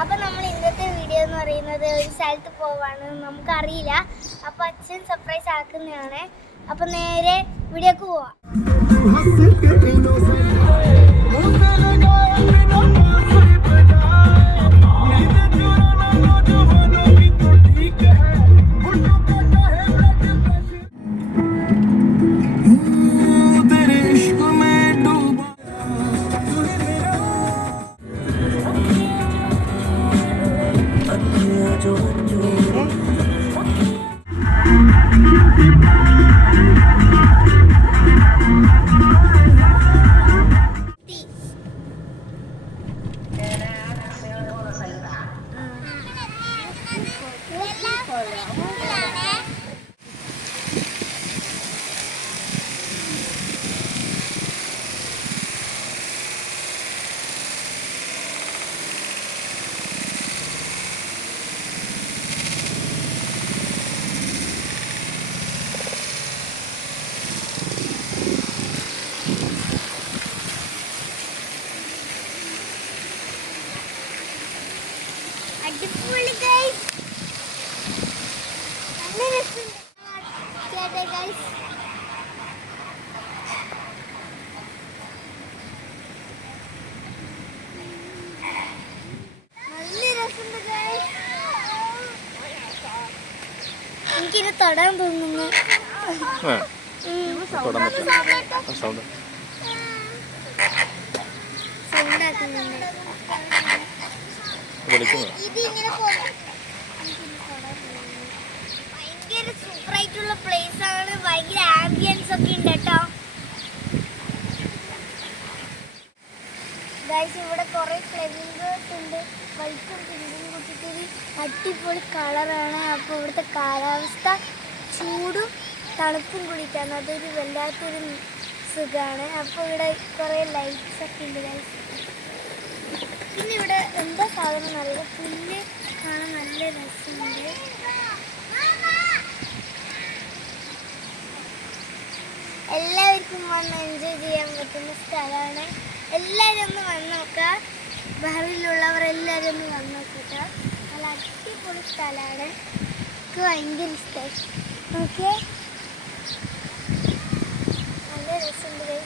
അപ്പോൾ നമ്മൾ ഇന്നത്തെ വീഡിയോ എന്ന് പറയുന്നത് ഒരു സ്ഥലത്ത് പോവാണ്, നമുക്കറിയില്ല. അപ്പോൾ അച്ഛൻ സർപ്രൈസ് ആക്കുന്നതാണ്. അപ്പോൾ നേരെ വീഡിയോക്ക് പോവാം. അടിപൊളി ഗൈസ്, നല്ല രസമുണ്ട് ഗൈസ്. നല്ല രസമുണ്ട് ഗൈസ്. എനിക്കിത് തൊടാൻ തോന്നുന്നു. സൗണ്ട് ആക്കുന്നുണ്ട്. ഭയങ്കര സൂപ്പർ ആയിട്ടുള്ള പ്ലേസ് ആണ്. ഭയങ്കര ആംബിയൻസ് ഒക്കെ ഉണ്ട് കേട്ടോ ഗൈസ്. ഇവിടെ കുറെ ഫ്ലെമിംഗോസ് ഉണ്ട്, വൈറ്റും പിങ്കും കൂട്ടിട്ടൊരു അടിപൊളി കളറാണ്. അപ്പോൾ ഇവിടുത്തെ കാലാവസ്ഥ ചൂടും തണുപ്പും കൂടിയിട്ടാണ്, അതൊരു വല്ലാത്തൊരു സുഖമാണ്. അപ്പോൾ ഇവിടെ കുറേ ലൈറ്റ്സ് ഒക്കെ ഉണ്ട് ഗൈസ്. പിന്നെ ഇവിടെ എന്താ സാധനം നല്ല പുല്ല് കാണാൻ നല്ല രസമുണ്ട്. എല്ലാവർക്കും വന്ന് എൻജോയ് ചെയ്യാൻ പറ്റുന്ന സ്ഥലമാണ്. എല്ലാവരും ഒന്ന് വന്ന് നോക്കുക, ബഹറിലുള്ളവരെല്ലാവരും ഒന്ന് വന്ന് നോക്കുക. നല്ല അടിപൊളി സ്ഥലമാണ്, എനിക്ക് ഭയങ്കര ഇഷ്ടമായി. ഓക്കെ, നല്ല രസമുണ്ട്.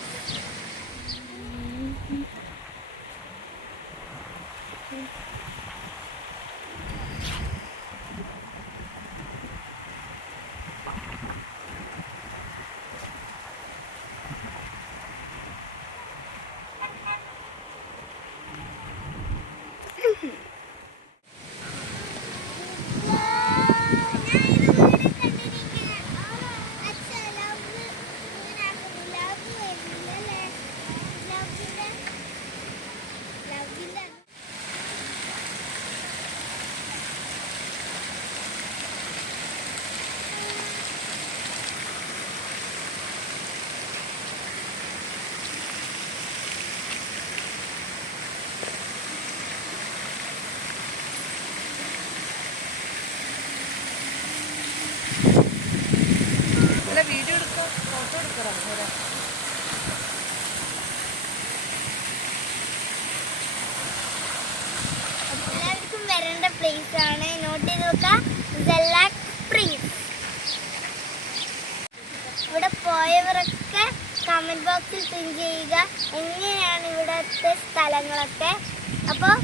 എല്ലാവർക്കും വരേണ്ട പ്ലേസ് ആണ്, നോട്ട് ചെയ്ത് നോക്കാം. സെല്ലാക് സ്പ്രിങ്സ്. ഇവിടെ പോയവരൊക്കെ കമൻറ്റ് ബോക്സിൽ പിൻ ചെയ്യുക എങ്ങനെയാണ് ഇവിടുത്തെ സ്ഥലങ്ങളൊക്കെ. അപ്പോൾ